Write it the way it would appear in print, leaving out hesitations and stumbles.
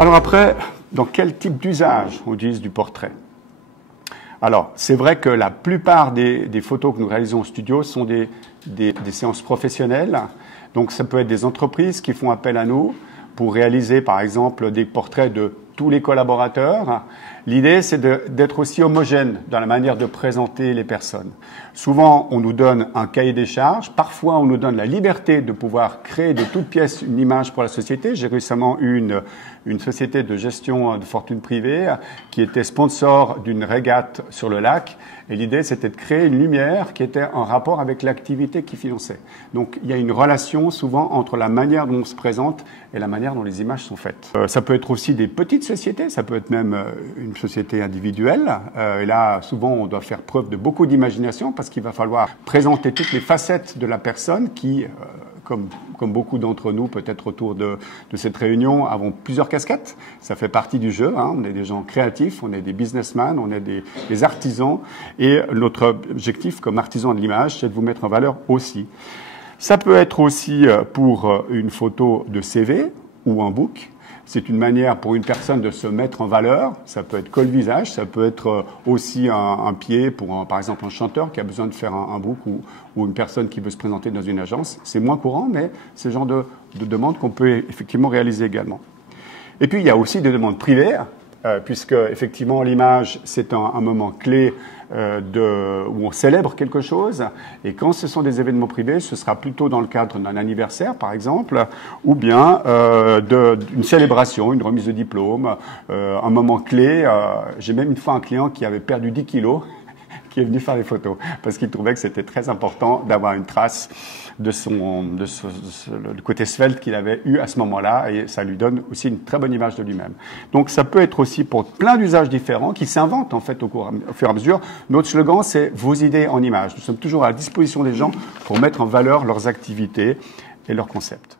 Alors après, dans quel type d'usage on utilise du portrait? Alors, c'est vrai que la plupart des photos que nous réalisons au studio sont des séances professionnelles. Donc, ça peut être des entreprises qui font appel à nous pour réaliser, par exemple, des portraits de tous les collaborateurs. L'idée, c'est d'être aussi homogène dans la manière de présenter les personnes. Souvent, on nous donne un cahier des charges. Parfois, on nous donne la liberté de pouvoir créer de toutes pièces une image pour la société. J'ai récemment eu une société de gestion de fortune privée qui était sponsor d'une régate sur le lac. Et l'idée, c'était de créer une lumière qui était en rapport avec l'activité qui finançait. Donc, il y a une relation souvent entre la manière dont on se présente et la manière dont les images sont faites. Ça peut être aussi des petites sociétés, ça peut être même une société individuelle. Et là, souvent, on doit faire preuve de beaucoup d'imagination parce qu'il va falloir présenter toutes les facettes de la personne qui, comme beaucoup d'entre nous, peut-être autour de cette réunion, avons plusieurs casquettes. Ça fait partie du jeu. On est des gens créatifs, on est des businessmen, on est des artisans. Et notre objectif comme artisan de l'image, c'est de vous mettre en valeur aussi. Ça peut être aussi pour une photo de CV ou un book. C'est une manière pour une personne de se mettre en valeur. Ça peut être que le visage, ça peut être aussi un pied pour, par exemple, un chanteur qui a besoin de faire un book ou une personne qui veut se présenter dans une agence. C'est moins courant, mais c'est le genre de demande qu'on peut effectivement réaliser également. Et puis, il y a aussi des demandes privées, puisque effectivement l'image, c'est un moment clé où on célèbre quelque chose. Et quand ce sont des événements privés, ce sera plutôt dans le cadre d'un anniversaire, par exemple, ou bien d'une célébration, une remise de diplôme, un moment clé. J'ai même une fois un client qui avait perdu 10 kilos, qui est venu faire les photos, parce qu'il trouvait que c'était très important d'avoir une trace de le côté svelte qu'il avait eu à ce moment-là, et ça lui donne aussi une très bonne image de lui-même. Donc ça peut être aussi pour plein d'usages différents qui s'inventent en fait au fur et à mesure. Notre slogan, c'est vos idées en images. Nous sommes toujours à la disposition des gens pour mettre en valeur leurs activités et leurs concepts.